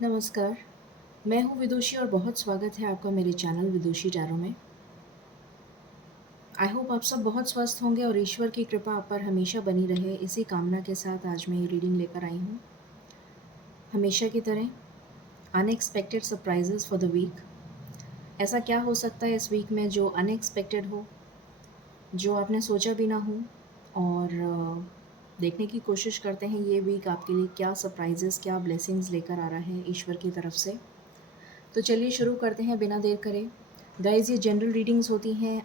नमस्कार, मैं हूँ विदुषी और बहुत स्वागत है आपका मेरे चैनल विदुषी टैरो में। आई होप आप सब बहुत स्वस्थ होंगे और ईश्वर की कृपा आप पर हमेशा बनी रहे, इसी कामना के साथ आज मैं ये रीडिंग लेकर आई हूँ। हमेशा की तरह unexpected surprises for the week. ऐसा क्या हो सकता है इस वीक में जो अनएक्सपेक्टेड हो, जो आपने सोचा भी ना हो और देखने की कोशिश करते हैं ये वीक आपके लिए क्या सरप्राइजेस, क्या ब्लेसिंग्स लेकर आ रहा है ईश्वर की तरफ से। तो चलिए शुरू करते हैं बिना देर करे। गाइस, ये जनरल रीडिंग्स होती हैं,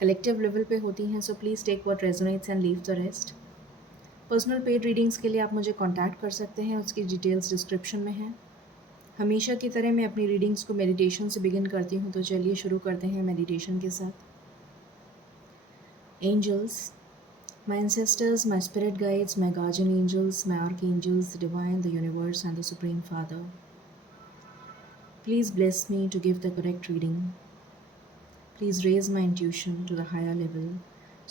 कलेक्टिव लेवल पे होती हैं, so please take what resonates and leave the rest. Personal paid readings के लिए आप मुझे कांटेक्ट कर सकते हैं, उसकी डिटेल्स डिस्क्रिप्शन में हैं। हमेशा की तरह मैं अपनी रीडिंग्स को मेडिटेशन से बिगिन करती हूँ, तो चलिए शुरू करते हैं मेडिटेशन के साथ। Angels, my ancestors, my spirit guides, my guardian angels, my archangels, the divine, the universe, and the Supreme Father, please bless me to give the correct reading. Please raise my intuition to the higher level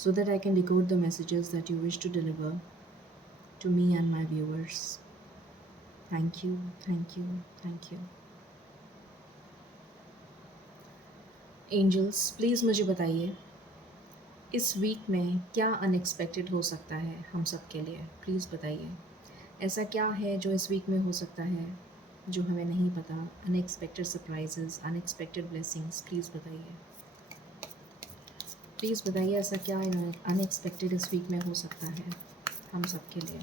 so that I can decode the messages that you wish to deliver to me and my viewers. Thank you, thank you, thank you. Angels, please मुझे बताइए इस week में क्या unexpected हो सकता है हम सब के लिए। प्लीज़ बताइए ऐसा क्या है जो इस वीक में हो सकता है जो हमें नहीं पता। Unexpected surprises, unexpected blessings, please बताइए। प्लीज़ बताइए ऐसा क्या अनएक्सपेक्टेड इस वीक में हो सकता है हम सब के लिए।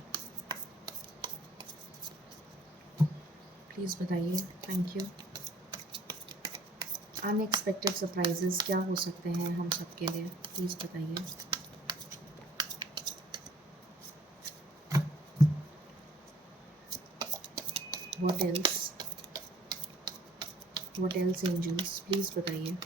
प्लीज़ बताइए। Thank you. अनएक्सपेक्टेड सरप्राइजेस क्या हो सकते हैं हम सब के लिए, प्लीज़ बताइए। What else, what else angels, please बताइए।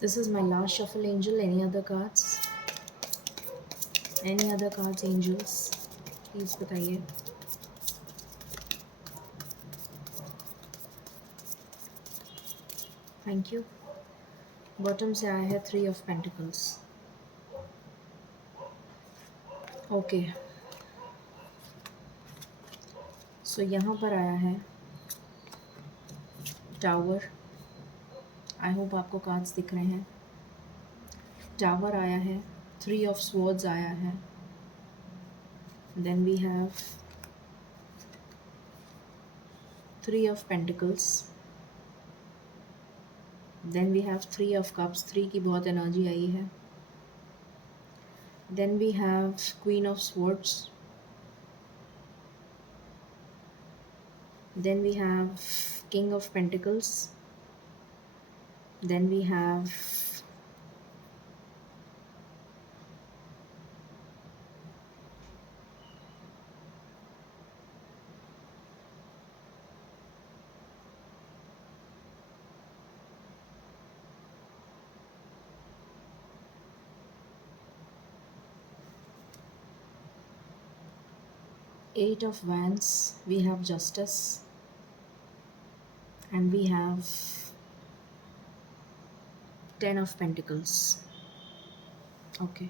This is my last shuffle angel. Any other cards, any other cards angels, please बताइए। Thank you. बॉटम से आया है 3 ऑफ पेंटिकल्स। ओके, सो यहाँ पर आया है टावर। आई होप आपको कार्ड्स दिख रहे हैं। टावर आया है, 3 ऑफ स्वॉर्ड्स आया है, then we have 3 of pentacles, then we have 3 of cups. 3 की बहुत एनर्जी आई है। Then we have queen of swords, then we have king of pentacles, then we have eight of wands, we have justice, and we have 10 of pentacles. Okay,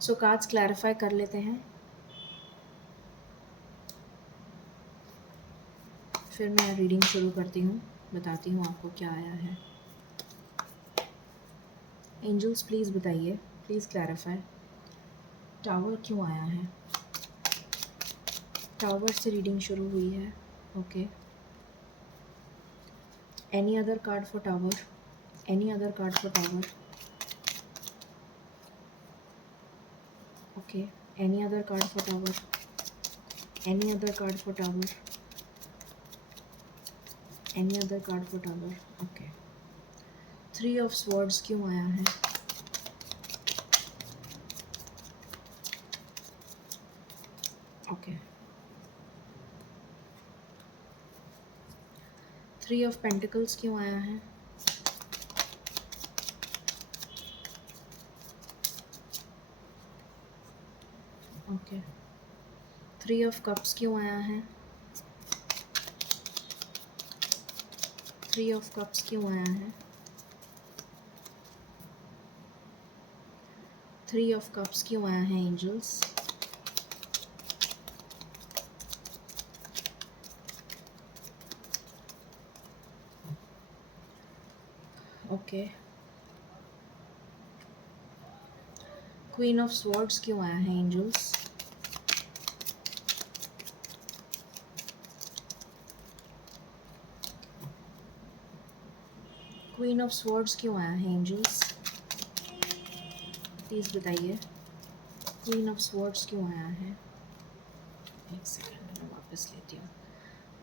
so cards clarify कर लेते हैं, फिर मैं reading शुरू करती हूँ, बताती हूँ आपको क्या आया है। एंजल्स, प्लीज़ बताइए, प्लीज़ क्लैरिफाई टावर क्यों आया है। टावर से रीडिंग शुरू हुई है। Okay, any other card for tower, any other card for tower. Okay, any other card for tower, any other card for tower, any other card for tower. Okay, 3 of swords क्यों आया है। Okay, 3 of pentacles क्यों आया है। Okay, 3 of cups क्यों आया है। Three of cups क्यों आया है? थ्री ऑफ कप्स क्यों आया है angels? Okay. Queen of swords क्यों आया है एंजल्स? क्वीन ऑफ स्वॉर्ड्स क्यों आया है एंजल्स? प्लीज़ बताइए। क्वीन ऑफ स्वॉर्ड्स क्यों आया है? एक सेकंड मैं वापस लेती हूँ।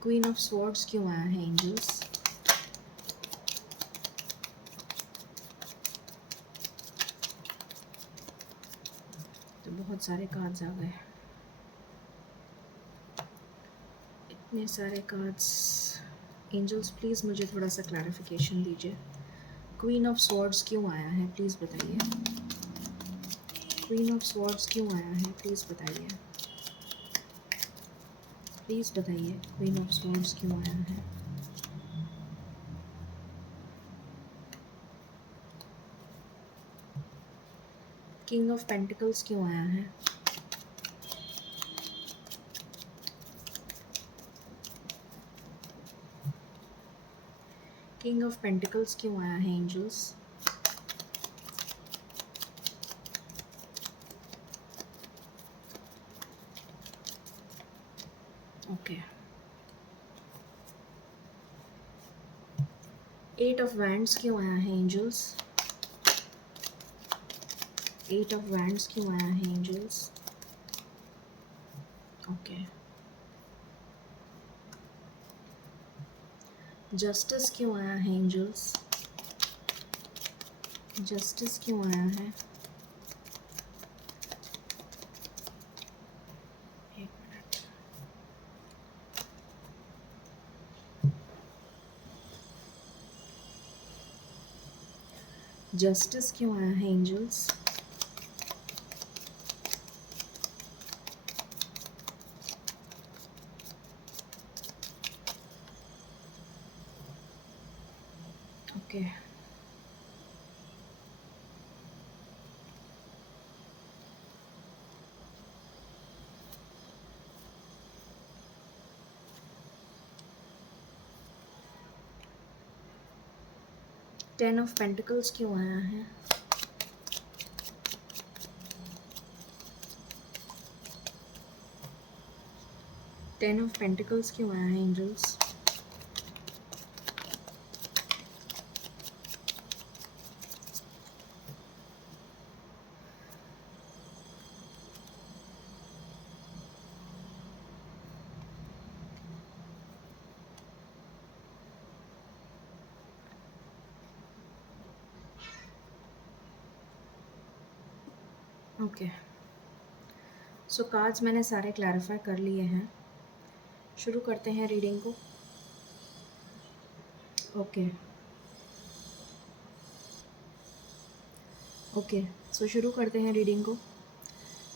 क्वीन ऑफ स्वॉर्ड्स क्यों आया है एंजल्स? तो बहुत सारे कार्ड्स आ गए, इतने सारे कार्ड्स। एंजल्स प्लीज़ मुझे थोड़ा सा क्लैरिफिकेशन दीजिए। क्वीन ऑफ स्वॉर्ड्स क्यों आया है, प्लीज़ बताइए। क्वीन ऑफ स्वॉर्ड्स क्यों आया है, प्लीज़ बताइए। प्लीज़ बताइए क्वीन ऑफ स्वॉर्ड्स क्यों आया है। किंग ऑफ पेंटिकल्स क्यों आया है? किंग ऑफ पेंटिकल्स क्यों आया है angels? Okay. Eight of wands क्यों आया है एंजल्स? एट ऑफ वैंड्स क्यों आया है एंजल्स? ओके। जस्टिस क्यों आया है एंजल्स? जस्टिस क्यों आया है? एक मिनट। जस्टिस क्यों आया है angels? Okay. Ten of pentacles क्यों आया है? टेन ऑफ पेंटिकल्स क्यों आया है एंजल्स? ओके। सो कार्ड्स मैंने सारे क्लैरिफाई कर लिए हैं। शुरू करते हैं रीडिंग को। Okay okay. सो शुरू करते हैं रीडिंग को।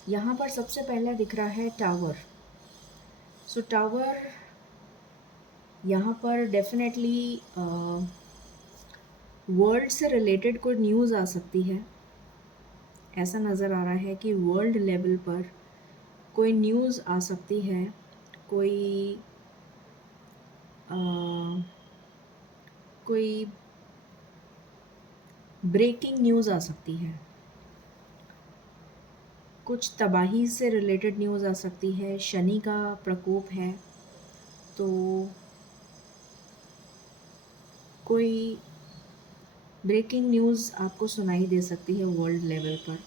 यहाँ पर सबसे पहले दिख रहा है टावर। सो टावर, यहाँ पर डेफिनेटली वर्ल्ड से रिलेटेड कोई न्यूज़ आ सकती है। ऐसा नज़र आ रहा है कि वर्ल्ड लेवल पर कोई न्यूज़ आ सकती है, कोई कोई ब्रेकिंग न्यूज़ आ सकती है, कुछ तबाही से रिलेटेड न्यूज़ आ सकती है। शनि का प्रकोप है तो कोई ब्रेकिंग न्यूज़ आपको सुनाई दे सकती है वर्ल्ड लेवल पर।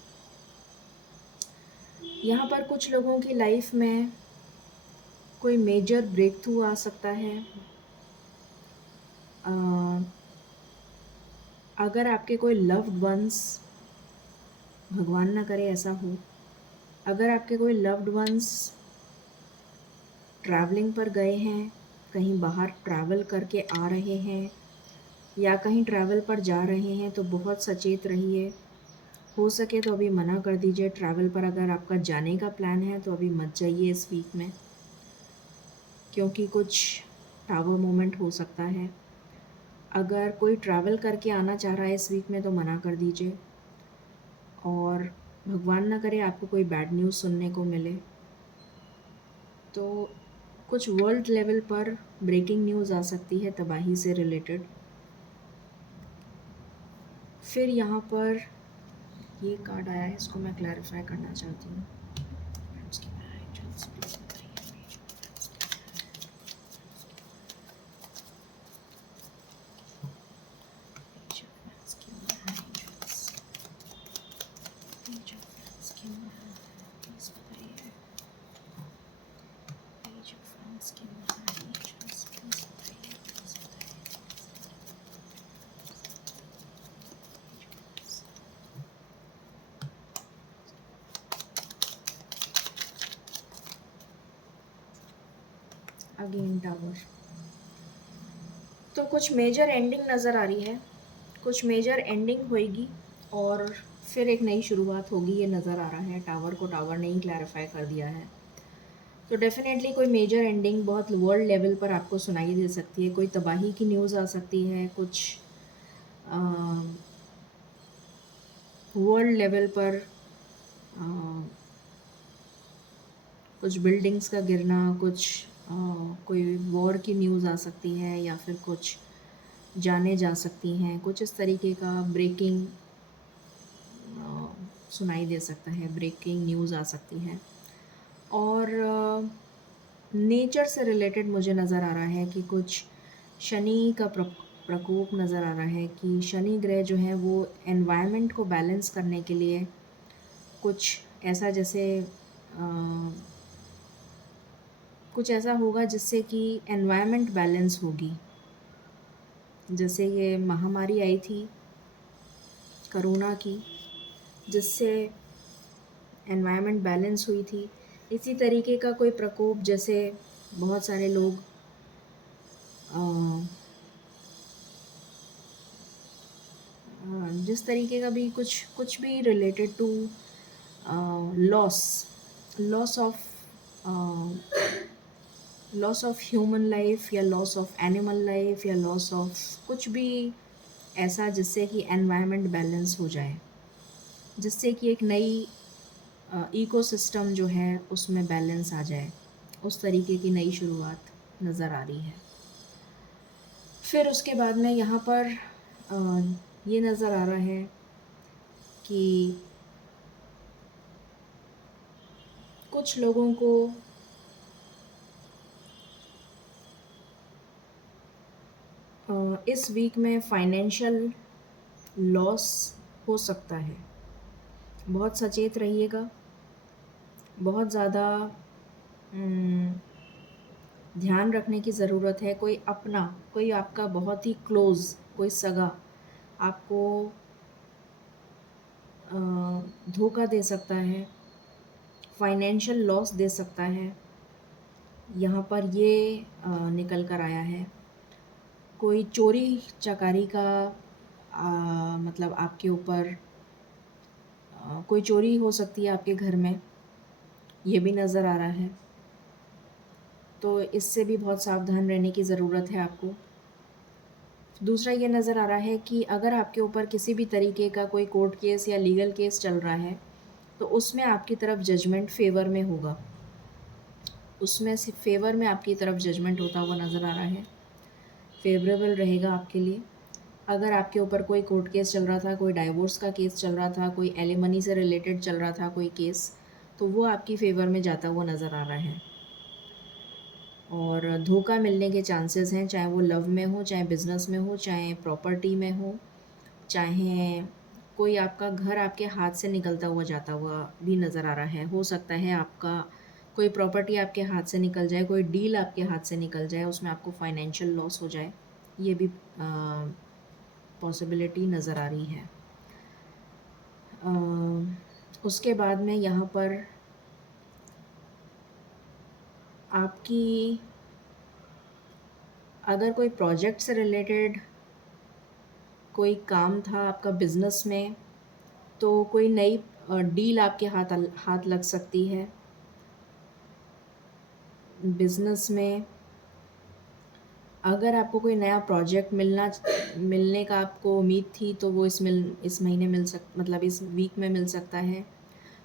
यहाँ पर कुछ लोगों की लाइफ में कोई मेजर ब्रेक थ्रू आ सकता है। अगर आपके कोई लव्ड वंस, भगवान ना करे ऐसा हो, अगर आपके कोई लव्ड वंस ट्रैवलिंग पर गए हैं, कहीं बाहर ट्रैवल करके आ रहे हैं या कहीं ट्रैवल पर जा रहे हैं, तो बहुत सचेत रहिए। हो सके तो अभी मना कर दीजिए ट्रैवल पर। अगर आपका जाने का प्लान है तो अभी मत जाइए इस वीक में, क्योंकि कुछ टावर मोमेंट हो सकता है। अगर कोई ट्रैवल करके आना चाह रहा है इस वीक में तो मना कर दीजिए। और भगवान ना करे आपको कोई बैड न्यूज़ सुनने को मिले। तो कुछ वर्ल्ड लेवल पर ब्रेकिंग न्यूज़ आ सकती है तबाही से रिलेटेड। फिर यहाँ पर ये कार्ड आया है, इसको मैं क्लैरिफाई करना चाहती हूँ। Again tower. तो कुछ मेजर एंडिंग नज़र आ रही है, कुछ मेजर एंडिंग होएगी और फिर एक नई शुरुआत होगी, ये नज़र आ रहा है। टावर को टावर ने ही क्लैरिफाई कर दिया है। तो डेफिनेटली कोई मेजर एंडिंग बहुत वर्ल्ड लेवल पर आपको सुनाई दे सकती है। कोई तबाही की न्यूज़ आ सकती है, कुछ वर्ल्ड लेवल पर कुछ बिल्डिंग्स का गिरना, कुछ कोई वॉर की न्यूज़ आ सकती है, या फिर कुछ जाने जा सकती हैं। कुछ इस तरीके का ब्रेकिंग सुनाई दे सकता है, ब्रेकिंग न्यूज़ आ सकती है। और नेचर से रिलेटेड मुझे नज़र आ रहा है कि कुछ शनि का प्रकोप नज़र आ रहा है कि शनि ग्रह जो है वो एनवायरनमेंट को बैलेंस करने के लिए कुछ ऐसा, जैसे कुछ ऐसा होगा जिससे कि एनवायरनमेंट बैलेंस होगी। जैसे ये महामारी आई थी कोरोना की, जिससे एनवायरनमेंट बैलेंस हुई थी, इसी तरीके का कोई प्रकोप, जैसे बहुत सारे लोग जिस तरीके का भी कुछ भी related to loss loss of loss of human life, या लॉस ऑफ एनिमल लाइफ, या लॉस ऑफ कुछ भी ऐसा जिससे कि एनवायरनमेंट बैलेंस हो जाए, जिससे कि एक नई इकोसिस्टम जो है उसमें बैलेंस आ जाए। उस तरीके की नई शुरुआत नज़र आ रही है। फिर उसके बाद में यहाँ पर ये नज़र आ रहा है कि कुछ लोगों को इस वीक में फाइनेंशियल लॉस हो सकता है। बहुत सचेत रहिएगा, बहुत ज़्यादा ध्यान रखने की ज़रूरत है। कोई अपना, कोई आपका बहुत ही क्लोज़, कोई सगा आपको धोखा दे सकता है, फाइनेंशियल लॉस दे सकता है। यहाँ पर ये निकल कर आया है। कोई चोरी चकारी का मतलब आपके ऊपर कोई चोरी हो सकती है आपके घर में, ये भी नज़र आ रहा है। तो इससे भी बहुत सावधान रहने की ज़रूरत है आपको। दूसरा ये नज़र आ रहा है कि अगर आपके ऊपर किसी भी तरीके का कोई कोर्ट केस या लीगल केस चल रहा है, तो उसमें आपकी तरफ जजमेंट फ़ेवर में होगा। उसमें से फ़ेवर में आपकी तरफ जजमेंट होता हुआ नज़र आ रहा है, फेवरेबल रहेगा आपके लिए। अगर आपके ऊपर कोई कोर्ट केस चल रहा था, कोई डाइवोर्स का केस चल रहा था, कोई एलिमनी से रिलेटेड चल रहा था कोई केस, तो वो आपकी फ़ेवर में जाता हुआ नज़र आ रहा है। और धोखा मिलने के चांसेस हैं, चाहे वो लव में हो, चाहे बिज़नेस में हो, चाहे प्रॉपर्टी में हो, चाहे कोई आपका घर आपके हाथ से निकलता हुआ जाता हुआ भी नज़र आ रहा है। हो सकता है आपका कोई प्रॉपर्टी आपके हाथ से निकल जाए, कोई डील आपके हाथ से निकल जाए, उसमें आपको फाइनेंशियल लॉस हो जाए, ये भी पॉसिबिलिटी नज़र आ रही है। उसके बाद में यहाँ पर आपकी अगर कोई प्रोजेक्ट से रिलेटेड कोई काम था आपका बिज़नेस में, तो कोई नई डील आपके हाथ लग सकती है। बिज़नेस में अगर आपको कोई नया प्रोजेक्ट मिलने का आपको उम्मीद थी तो वो इस महीने मतलब इस वीक में मिल सकता है।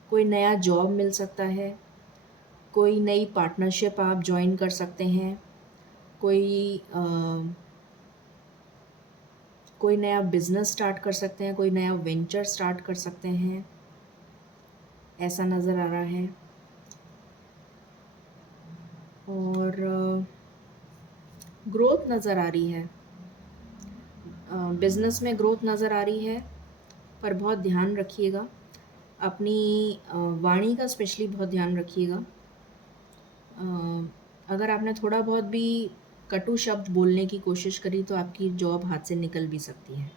कोई नया जॉब मिल सकता है। कोई नई पार्टनरशिप आप जॉइन कर सकते हैं। कोई कोई नया बिज़नेस स्टार्ट कर सकते हैं, कोई नया वेंचर स्टार्ट कर सकते हैं, ऐसा नज़र आ रहा है। और ग्रोथ नज़र आ रही है, बिज़नेस में ग्रोथ नज़र आ रही है, पर बहुत ध्यान रखिएगा अपनी वाणी का, स्पेशली बहुत ध्यान रखिएगा। अगर आपने थोड़ा बहुत भी कटु शब्द बोलने की कोशिश करी तो आपकी जॉब हाथ से निकल भी सकती है,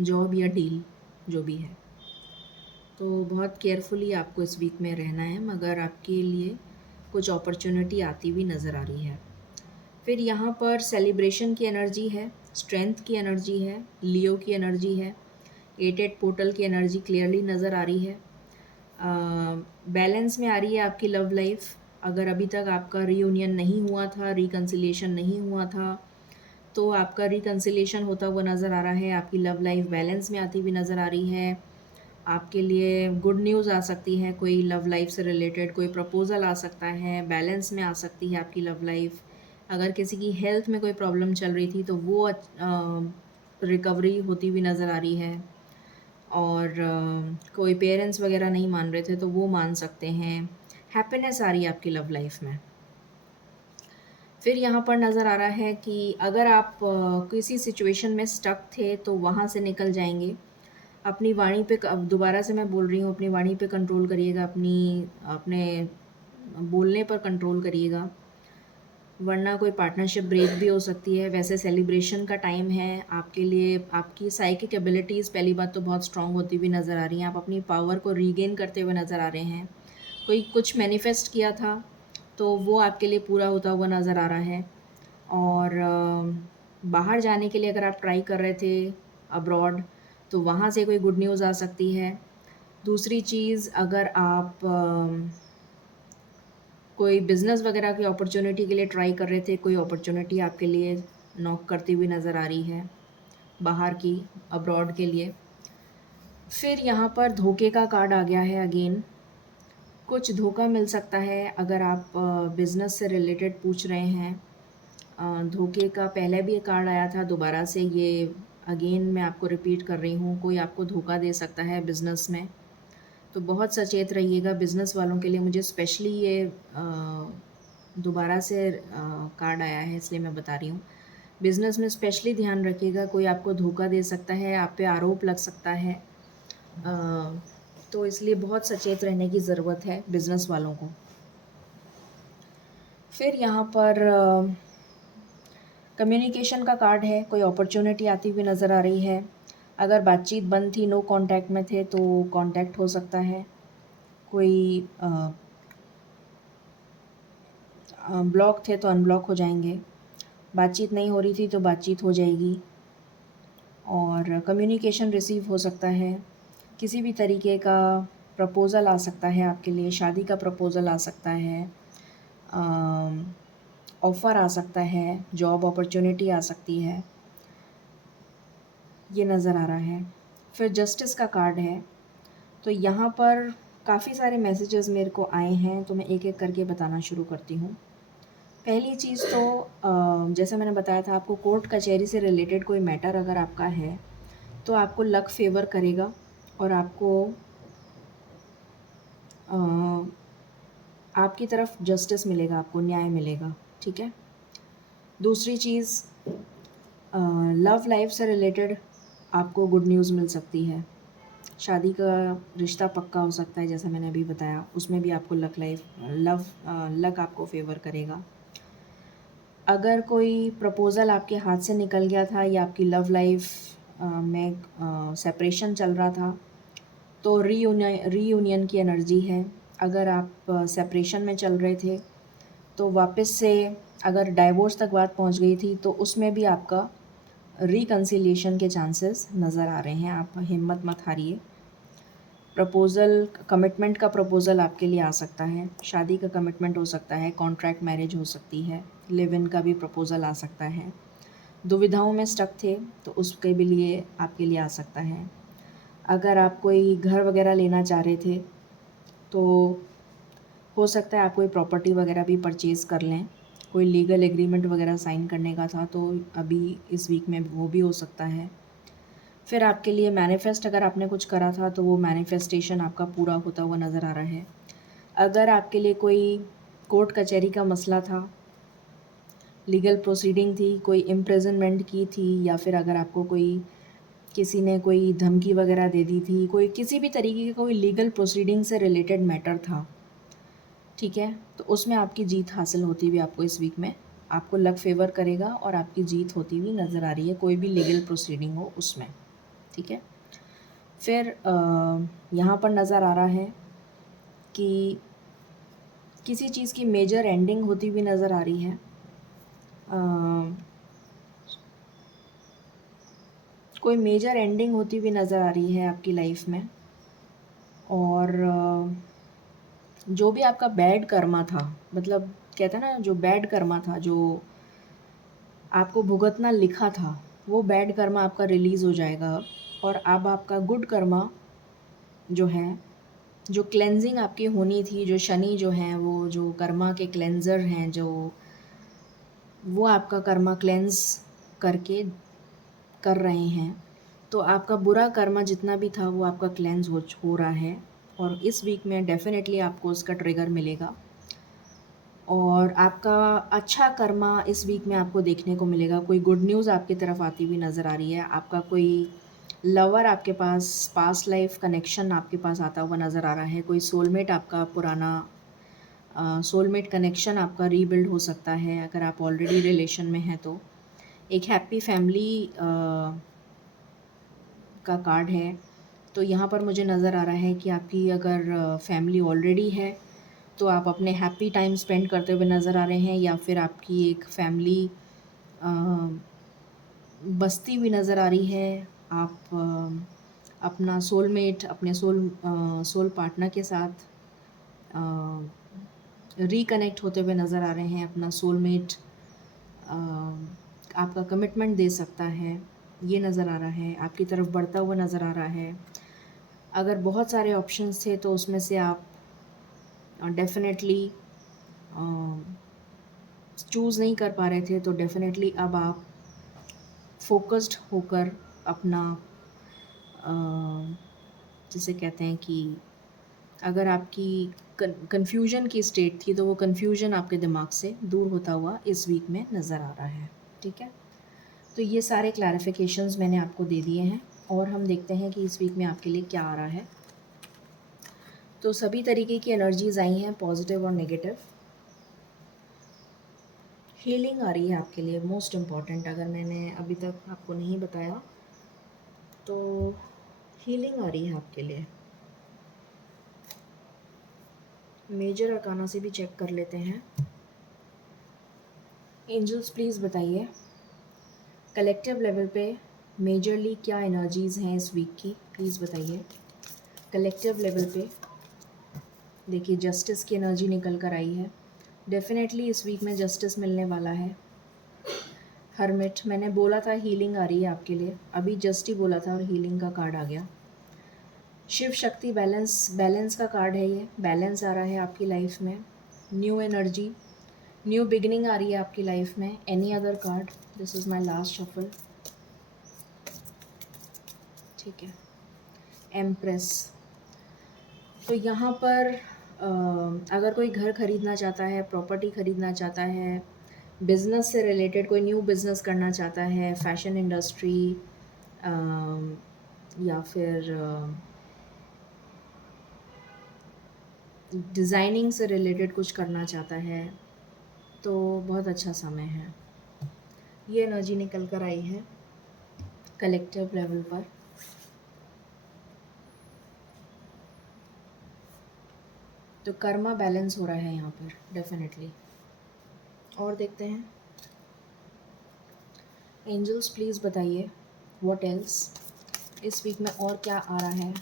जॉब या डील जो भी है। तो बहुत केयरफुली आपको इस वीक में रहना है, मगर आपके लिए कुछ अपॉर्चुनिटी आती हुई नज़र आ रही है। फिर यहाँ पर सेलिब्रेशन की एनर्जी है, स्ट्रेंथ की एनर्जी है, लियो की एनर्जी है, 8 पोर्टल की एनर्जी क्लियरली नज़र आ रही है। बैलेंस में आ रही है आपकी लव लाइफ। अगर अभी तक आपका रीयूनियन नहीं हुआ था, रिकन्सिलिएशन नहीं हुआ था, तो आपका रिकन्सिलिएशन होता हुआ नज़र आ रहा है। आपकी लव लाइफ बैलेंस में आती हुई नज़र आ रही है। आपके लिए गुड न्यूज़ आ सकती है, कोई लव लाइफ से रिलेटेड कोई प्रपोज़ल आ सकता है, बैलेंस में आ सकती है आपकी लव लाइफ। अगर किसी की हेल्थ में कोई प्रॉब्लम चल रही थी तो वो रिकवरी होती हुई नज़र आ रही है। और कोई पेरेंट्स वगैरह नहीं मान रहे थे तो वो मान सकते हैं। हैप्पीनेस आ रही है आपकी लव लाइफ में। फिर यहाँ पर नज़र आ रहा है कि अगर आप किसी सिचुएशन में स्टक थे तो वहाँ से निकल जाएंगे। अपनी वाणी पे, अब दोबारा से मैं बोल रही हूँ, अपनी वाणी पे कंट्रोल करिएगा, अपने बोलने पर कंट्रोल करिएगा, वरना कोई पार्टनरशिप ब्रेक भी हो सकती है। वैसे सेलिब्रेशन का टाइम है आपके लिए। आपकी साइकिक एबिलिटीज़ पहली बात तो बहुत स्ट्रांग होती हुई नज़र आ रही हैं। आप अपनी पावर को रीगेन करते हुए नज़र आ रहे हैं। कोई कुछ मैनिफेस्ट किया था तो वो आपके लिए पूरा होता हुआ नज़र आ रहा है। और बाहर जाने के लिए अगर आप ट्राई कर रहे थे अब्रॉड, तो वहाँ से कोई गुड न्यूज़ आ सकती है। दूसरी चीज़, अगर आप कोई बिज़नेस वगैरह की अपॉर्चुनिटी के लिए ट्राई कर रहे थे, कोई अपॉर्चुनिटी आपके लिए नॉक करती हुई नज़र आ रही है बाहर की, अब्रॉड के लिए। फिर यहाँ पर धोखे का कार्ड आ गया है अगेन। कुछ धोखा मिल सकता है अगर आप बिज़नेस से रिलेटेड पूछ रहे हैं। धोखे का पहले भी एक कार्ड आया था, दोबारा से ये अगेन मैं आपको रिपीट कर रही हूँ, कोई आपको धोखा दे सकता है बिज़नेस में, तो बहुत सचेत रहिएगा। बिज़नेस वालों के लिए मुझे स्पेशली ये दोबारा से कार्ड आया है, इसलिए मैं बता रही हूँ। बिज़नेस में स्पेशली ध्यान रखिएगा, कोई आपको धोखा दे सकता है, आप पे आरोप लग सकता है, तो इसलिए बहुत सचेत रहने की ज़रूरत है बिज़नेस वालों को। फिर यहाँ पर कम्युनिकेशन का कार्ड है, कोई अपॉर्चुनिटी आती हुई नज़र आ रही है। अगर बातचीत बंद थी, नो कांटेक्ट में थे, तो कांटेक्ट हो सकता है। कोई ब्लॉक थे तो अनब्लॉक हो जाएंगे। बातचीत नहीं हो रही थी तो बातचीत हो जाएगी। और कम्युनिकेशन रिसीव हो सकता है। किसी भी तरीके का प्रपोज़ल आ सकता है आपके लिए, शादी का प्रपोज़ल आ सकता है, ऑफ़र आ सकता है, जॉब अपॉर्चुनिटी आ सकती है, ये नज़र आ रहा है। फिर जस्टिस का कार्ड है, तो यहाँ पर काफ़ी सारे मैसेजेस मेरे को आए हैं, तो मैं एक एक करके बताना शुरू करती हूँ। पहली चीज़ तो जैसे मैंने बताया था आपको, कोर्ट कचहरी से रिलेटेड कोई मैटर अगर आपका है तो आपको लक फेवर करेगा और आपको आपकी तरफ जस्टिस मिलेगा, आपको न्याय मिलेगा, ठीक है। दूसरी चीज़, लव लाइफ से रिलेटेड आपको गुड न्यूज़ मिल सकती है। शादी का रिश्ता पक्का हो सकता है, जैसा मैंने अभी बताया, उसमें भी आपको लक आपको फेवर करेगा। अगर कोई प्रपोज़ल आपके हाथ से निकल गया था या आपकी लव लाइफ में सेपरेशन चल रहा था, तो रीयूनियन की एनर्जी है। अगर आप सेपरेशन में चल रहे थे तो वापस से, अगर डाइवोर्स तक बात पहुंच गई थी तो उसमें भी आपका रिकन्सिलिएशन के चांसेस नज़र आ रहे हैं। आप हिम्मत मत हारिए। प्रपोज़ल, कमिटमेंट का प्रपोज़ल आपके लिए आ सकता है, शादी का कमिटमेंट हो सकता है, कॉन्ट्रैक्ट मैरिज हो सकती है, लिव इन का भी प्रपोज़ल आ सकता है। दुविधाओं में स्टक थे तो उसके भी लिए आपके लिए आ सकता है। अगर आप कोई घर वगैरह लेना चाह रहे थे तो हो सकता है आप कोई प्रॉपर्टी वगैरह भी परचेज़ कर लें। कोई लीगल एग्रीमेंट वगैरह साइन करने का था तो अभी इस वीक में वो भी हो सकता है। फिर आपके लिए मैनिफेस्ट अगर आपने कुछ करा था तो वो मैनिफेस्टेशन आपका पूरा होता हुआ नज़र आ रहा है। अगर आपके लिए कोई कोर्ट कचहरी का मसला था, लीगल प्रोसीडिंग थी, कोई इम्प्रिजनमेंट की थी, या फिर अगर आपको कोई किसी ने कोई धमकी वगैरह दे दी थी, कोई किसी भी तरीके का कोई लीगल प्रोसीडिंग से रिलेटेड मैटर था, ठीक है, तो उसमें आपकी जीत हासिल होती हुई आपको इस वीक में, आपको लक फेवर करेगा और आपकी जीत होती हुई नज़र आ रही है, कोई भी लीगल प्रोसीडिंग हो उसमें, ठीक है। फिर यहाँ पर नज़र आ रहा है कि किसी चीज़ की मेजर एंडिंग होती हुई नज़र आ रही है। कोई मेजर एंडिंग होती हुई नज़र आ रही है आपकी लाइफ में, और जो भी आपका बैड कर्मा था, मतलब कहते हैं ना, जो बैड कर्मा था, जो आपको भुगतना लिखा था, वो बैड कर्मा आपका रिलीज़ हो जाएगा अब, और अब आपका गुड कर्मा जो है, जो क्लेंजिंग आपकी होनी थी, जो शनि जो हैं वो जो कर्मा के क्लेंजर हैं, जो वो आपका कर्मा क्लेंज करके कर रहे हैं, तो आपका बुरा कर्मा जितना भी था वो आपका क्लेंज हो रहा है, और इस वीक में डेफिनेटली आपको उसका ट्रिगर मिलेगा, और आपका अच्छा कर्मा इस वीक में आपको देखने को मिलेगा। कोई गुड न्यूज़ आपकी तरफ आती हुई नज़र आ रही है, आपका कोई लवर आपके पास, पास्ट लाइफ कनेक्शन आपके पास आता हुआ नज़र आ रहा है, कोई सोलमेट आपका पुराना सोलमेट कनेक्शन आपका रीबिल्ड हो सकता है अगर आप ऑलरेडी रिलेशन में हैं तो। एक हैप्पी फैमिली का कार्ड है, तो यहाँ पर मुझे नज़र आ रहा है कि आपकी अगर फैमिली ऑलरेडी है तो आप अपने हैप्पी टाइम स्पेंड करते हुए नज़र आ रहे हैं, या फिर आपकी एक फैमिली बसती हुई नज़र आ रही है। आप अपना सोलमेट, अपने सोल पार्टनर के साथ रिकनेक्ट होते हुए नज़र आ रहे हैं। अपना सोलमेट आपका कमिटमेंट दे सकता है, ये नज़र आ रहा है, आपकी तरफ बढ़ता हुआ नज़र आ रहा है। अगर बहुत सारे ऑप्शंस थे तो उसमें से आप डेफ़िनेटली चूज़ नहीं कर पा रहे थे, तो डेफ़िनेटली अब आप फोकस्ड होकर अपना जिसे कहते हैं कि अगर आपकी कन्फ्यूजन की स्टेट थी तो वो कन्फ्यूजन आपके दिमाग से दूर होता हुआ इस वीक में नज़र आ रहा है, ठीक है। तो ये सारे क्लैरिफिकेशंस मैंने आपको दे दिए हैं, और हम देखते हैं कि इस वीक में आपके लिए क्या आ रहा है। तो सभी तरीके की एनर्जीज़ आई हैं, पॉजिटिव और नेगेटिव। हीलिंग आ रही है आपके लिए, मोस्ट इम्पॉर्टेंट, अगर मैंने अभी तक आपको नहीं बताया तो हीलिंग आ रही है आपके लिए। मेजर अरकाना से भी चेक कर लेते हैं। एंजल्स प्लीज़ बताइए कलेक्टिव लेवल पे मेजरली क्या एनर्जीज़ हैं इस वीक की, प्लीज़ बताइए। कलेक्टिव लेवल पे देखिए जस्टिस की एनर्जी निकल कर आई है, डेफिनेटली इस वीक में जस्टिस मिलने वाला है। हर्मिट, मैंने बोला था हीलिंग आ रही है आपके लिए, अभी जस्ट ही बोला था और हीलिंग का कार्ड आ गया। शिव शक्ति बैलेंस, बैलेंस का कार्ड है ये, बैलेंस आ रहा है आपकी लाइफ में। न्यू एनर्जी, न्यू बिगिनिंग आ रही है आपकी लाइफ में। Any other card, this is my last shuffle, ठीक है। एम्प्रेस, तो यहाँ पर अगर कोई घर खरीदना चाहता है, प्रॉपर्टी खरीदना चाहता है, बिज़नेस से रिलेटेड कोई न्यू बिज़नेस करना चाहता है, फैशन इंडस्ट्री या फिर डिज़ाइनिंग से रिलेटेड कुछ करना चाहता है, तो बहुत अच्छा समय है। ये एनर्जी निकल कर आई है कलेक्टिव लेवल पर। तो कर्मा बैलेंस हो रहा है यहाँ पर डेफिनेटली। और देखते हैं, एंजल्स प्लीज़ बताइए व्हाट एल्स इस वीक में और क्या आ रहा है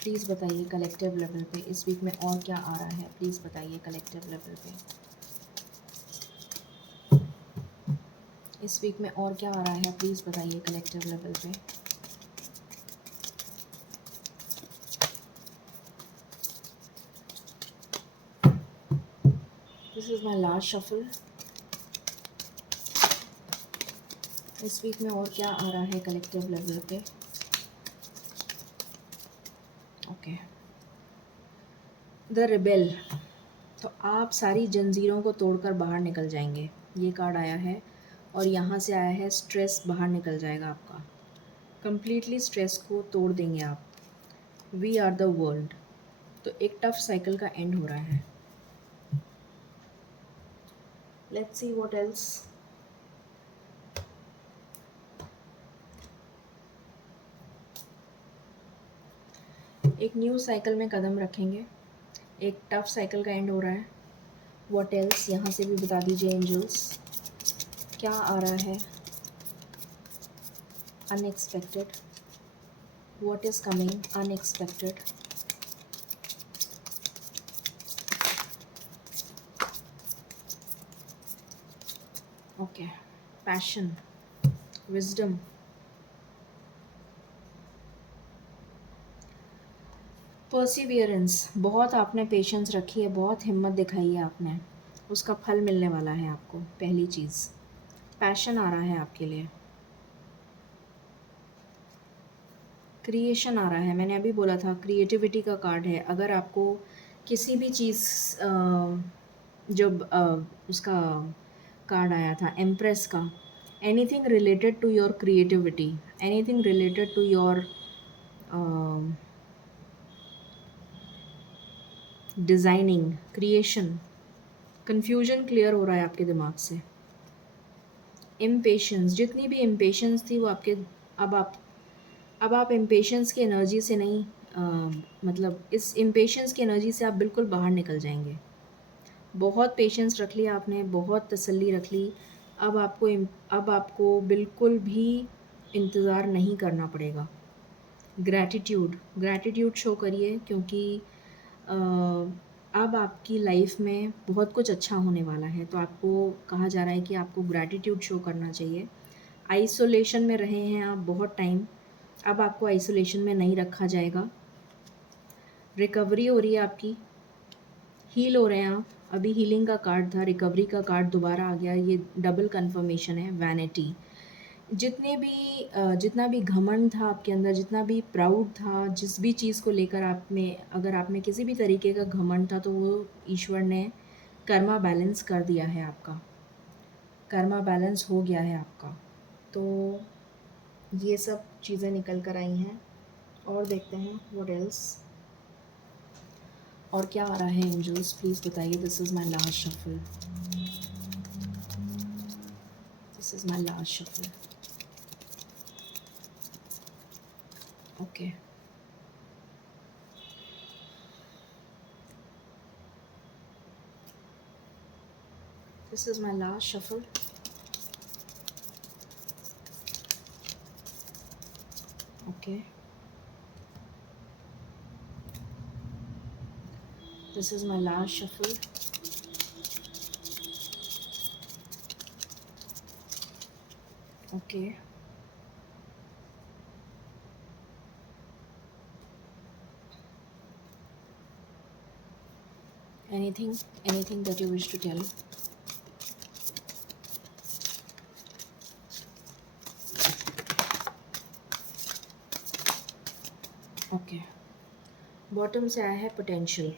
प्लीज़ बताइए कलेक्टिव लेवल पे इस वीक में और क्या आ रहा है, प्लीज़ बताइए कलेक्टिव लेवल पे इस वीक में और क्या आ रहा है, प्लीज़ बताइए कलेक्टिव लेवल पे। This is my last shuffle. इस वीक में और क्या आ रहा है कलेक्टिव लेवल पे। Okay, the rebel. तो आप सारी जंजीरों को तोड़कर बाहर निकल जाएंगे, ये कार्ड आया है। और यहाँ से आया है स्ट्रेस बाहर निकल जाएगा आपका, कंप्लीटली स्ट्रेस को तोड़ देंगे आप। We are the world. तो एक टफ साइकिल का एंड हो रहा है। Let's see what else. एक न्यू साइकिल में कदम रखेंगे, एक टफ साइकिल का एंड हो रहा है। व्हाट एल्स, यहाँ से भी बता दीजिए एंजल्स, क्या आ रहा है unexpected. What is coming unexpected. Okay, passion, wisdom, Perseverance. बहुत आपने पेशेंस रखी है, बहुत हिम्मत दिखाई है आपने, उसका फल मिलने वाला है आपको। पहली चीज़, पैशन आ रहा है आपके लिए। क्रिएशन आ रहा है, मैंने अभी बोला था क्रिएटिविटी का कार्ड है। अगर आपको किसी भी चीज़ जब उसका कार्ड आया था एम्प्रेस का, anything related to your creativity, anything related to your designing, creation, confusion clear हो रहा है आपके दिमाग से। इम्पेशंस, जितनी भी इम्पेशंस थी वो आपके, अब आप इम्पेशंस की एनर्जी से नहीं, मतलब इस इम्पेशंस की एनर्जी से आप बिल्कुल बाहर निकल जाएंगे। बहुत पेशेंस रख लिया आपने, बहुत तसल्ली रख ली। अब आपको बिल्कुल भी इंतज़ार नहीं करना पड़ेगा। ग्रैटिट्यूड, ग्रैटिट्यूड शो करिए, क्योंकि अ, अब आपकी लाइफ में बहुत कुछ अच्छा होने वाला है। तो आपको कहा जा रहा है कि आपको ग्रैटिट्यूड शो करना चाहिए। आइसोलेशन में रहे हैं आप बहुत टाइम, अब आपको आइसोलेशन में नहीं रखा जाएगा। रिकवरी हो रही है आपकी, हील हो रहे हैं आप। अभी हीलिंग का कार्ड था, रिकवरी का कार्ड दोबारा आ गया, ये डबल कंफर्मेशन है। वैनिटी, जितना भी घमंड था आपके अंदर, जितना भी प्राउड था, जिस भी चीज़ को लेकर आप में, अगर आप में किसी भी तरीके का घमंड था, तो वो ईश्वर ने कर्मा बैलेंस कर दिया है आपका, कर्मा बैलेंस हो गया है आपका। तो ये सब चीज़ें निकल कर आई हैं। और देखते हैं व्हाट एल्स, और क्या आ रहा है एंजल्स, प्लीज़ बताइए। This is my last shuffle, this is my last shuffle. Okay, this is my last shuffle. Okay, this is my last shuffle. Okay, anything that you wish to tell? Okay, bottom से आया है potential.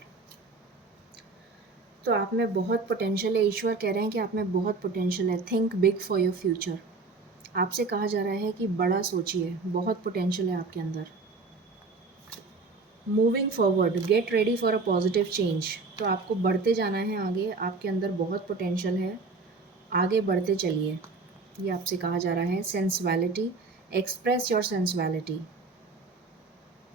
तो आप में बहुत potential है, ईश्वर कह रहे हैं कि आप में बहुत पोटेंशियल है। Think big for your future. आपसे कहा जा रहा है कि बड़ा सोचिए, बहुत पोटेंशियल है आपके अंदर। Moving forward, get ready for a positive change. तो आपको बढ़ते जाना है आगे, आपके अंदर बहुत पोटेंशियल है, आगे बढ़ते चलिए, ये आपसे कहा जा रहा है। Sensuality, express your sensuality.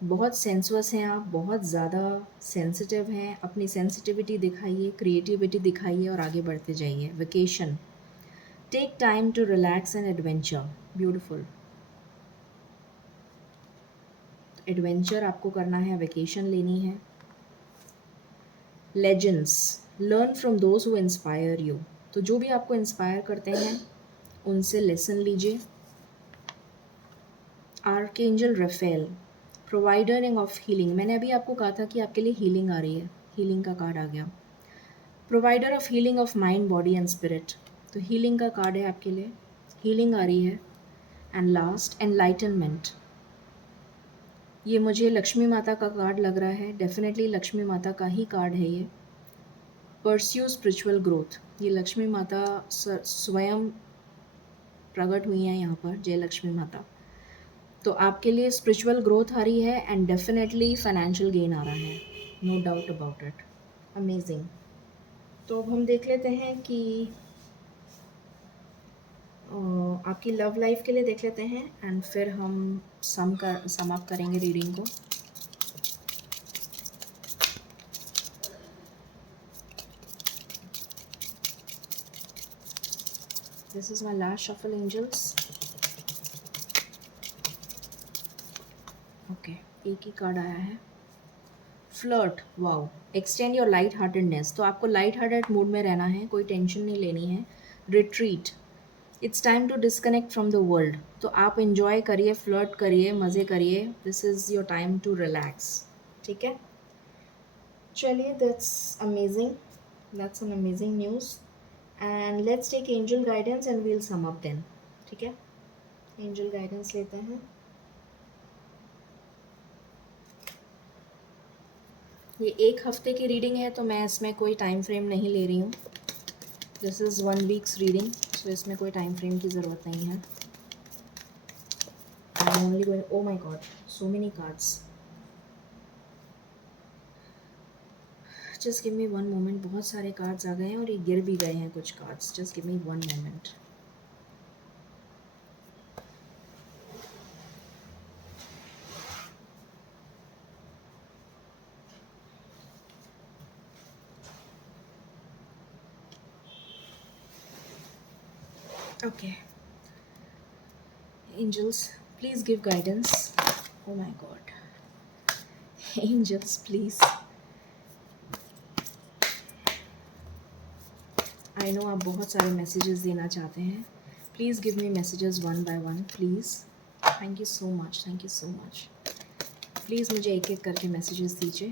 बहुत सेंसुअस हैं आप, बहुत ज़्यादा सेंसिटिव हैं, अपनी सेंसिटिविटी दिखाइए, क्रिएटिविटी दिखाइए और आगे बढ़ते जाइए। Vacation, take time to relax and adventure. Beautiful. Adventure आपको करना है, वेकेशन लेनी है। Legends, learn from those who inspire you. तो जो भी आपको इंस्पायर करते हैं उनसे लेसन लीजिए। Archangel Raphael, providing of healing. मैंने अभी आपको कहा था कि आपके लिए हीलिंग आ रही है, हीलिंग का कार्ड आ गया। Provider of healing of mind, body and spirit. तो हीलिंग का कार्ड है आपके लिए, हीलिंग आ रही है। And last, enlightenment. ये मुझे लक्ष्मी माता का कार्ड लग रहा है, डेफिनेटली लक्ष्मी माता का ही कार्ड है ये। परस्यू स्पिरिचुअल ग्रोथ, ये लक्ष्मी माता स्वयं प्रकट हुई हैं यहाँ पर, जय लक्ष्मी माता। तो आपके लिए स्पिरिचुअल ग्रोथ आ रही है एंड डेफिनेटली फाइनेंशियल गेन आ रहा है, no doubt about it. Amazing. तो अब हम देख लेते हैं कि आपकी लव लाइफ के लिए देख लेते हैं एंड फिर हम सम अप करेंगे रीडिंग को। This is my last shuffle angels. Okay, एक ही कार्ड आया है। Flirt, wow, extend your light heartedness. तो आपको लाइट हार्टेड मूड में रहना है, कोई टेंशन नहीं लेनी है। Retreat, it's time to disconnect from the world. तो आप इन्जॉय करिए, फ्लर्ट करिए, मज़े करिए, this is your time to relax. ठीक है, चलिए, that's amazing, that's an amazing news. And let's take angel guidance and we'll sum up then. ठीक है, एंजल गाइडेंस लेते हैं। ये एक हफ्ते की रीडिंग है, तो मैं इसमें कोई टाइम फ्रेम नहीं ले रही हूँ। This is 1 week's reading, so इसमें कोई टाइम फ्रेम की ज़रूरत नहीं है। I am only going, oh my God, so many cards. Just give me 1 moment. बहुत सारे कार्ड्स आ गए हैं और ये गिर भी गए हैं कुछ cards. Just give me 1 moment. Okay, angels, please give guidance. Oh my god, angels, please. I know आप बहुत सारे मैसेजेस देना चाहते हैं। Please give me messages one by one, please. Thank you so much, thank you so much. Please मुझे एक एक करके मैसेजेस दीजिए।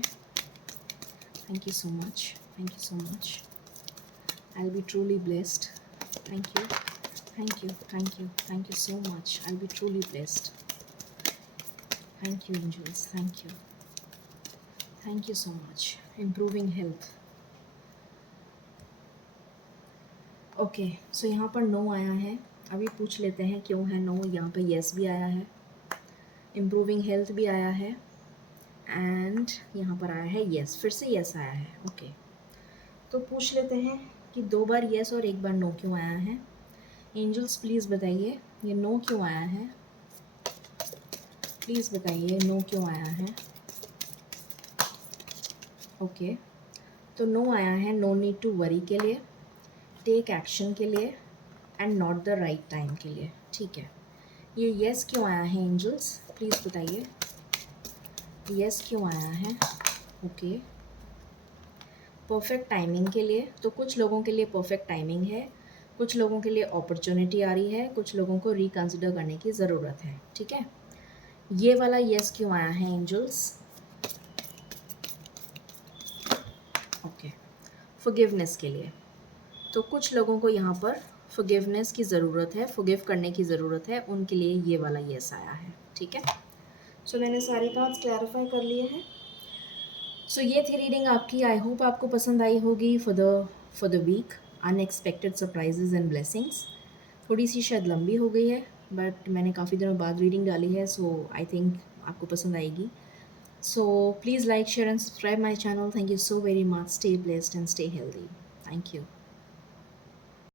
Thank you so much, thank you so much. I will be truly blessed. Thank you, thank you, thank you, thank you so much. I'll be truly blessed. Thank you, angels, thank you. Thank you so much. Improving health. Okay, so यहाँ पर no आया है। अभी पूछ लेते हैं क्यों है नो। यहाँ पर येस भी आया है, इम्प्रूविंग हेल्थ भी आया है, एंड यहाँ पर आया है येस, फिर से येस आया है। ओके, तो पूछ लेते हैं कि 2 बार येस और 1 बार नो क्यों आया है। एंजल्स प्लीज़ बताइए ये नो क्यों आया है, प्लीज़ बताइए नो क्यों आया है। ओके, तो नो आया है नो नीड टू वरी के लिए, टेक एक्शन के लिए, and not the right time के लिए। ठीक है, ये येस क्यों आया है एंजल्स, प्लीज़ बताइए येस क्यों आया है। ओके, परफेक्ट टाइमिंग के लिए। तो कुछ लोगों के लिए परफेक्ट टाइमिंग है, कुछ लोगों के लिए अपॉर्चुनिटी आ रही है, कुछ लोगों को रिकन्सिडर करने की ज़रूरत है। ठीक है, ये वाला येस क्यों आया है एंजल्स। ओके, फॉरगिवनेस के लिए। तो कुछ लोगों को यहाँ पर फॉरगिवनेस की ज़रूरत है, फॉरगिव करने की ज़रूरत है, उनके लिए ये वाला येस आया है। ठीक है, सो मैंने सारे कार्ड्स क्लैरिफाई कर लिए हैं। सो ये थी रीडिंग आपकी। आई होप आपको पसंद आई होगी for the week, unexpected surprises and blessings. थोड़ी सी शायद लंबी हो गई है, बट मैंने काफ़ी दिनों बाद रीडिंग डाली है, सो आई थिंक आपको पसंद आएगी। So please like, share and subscribe my channel. Thank you so very much. Stay blessed and stay healthy. Thank you.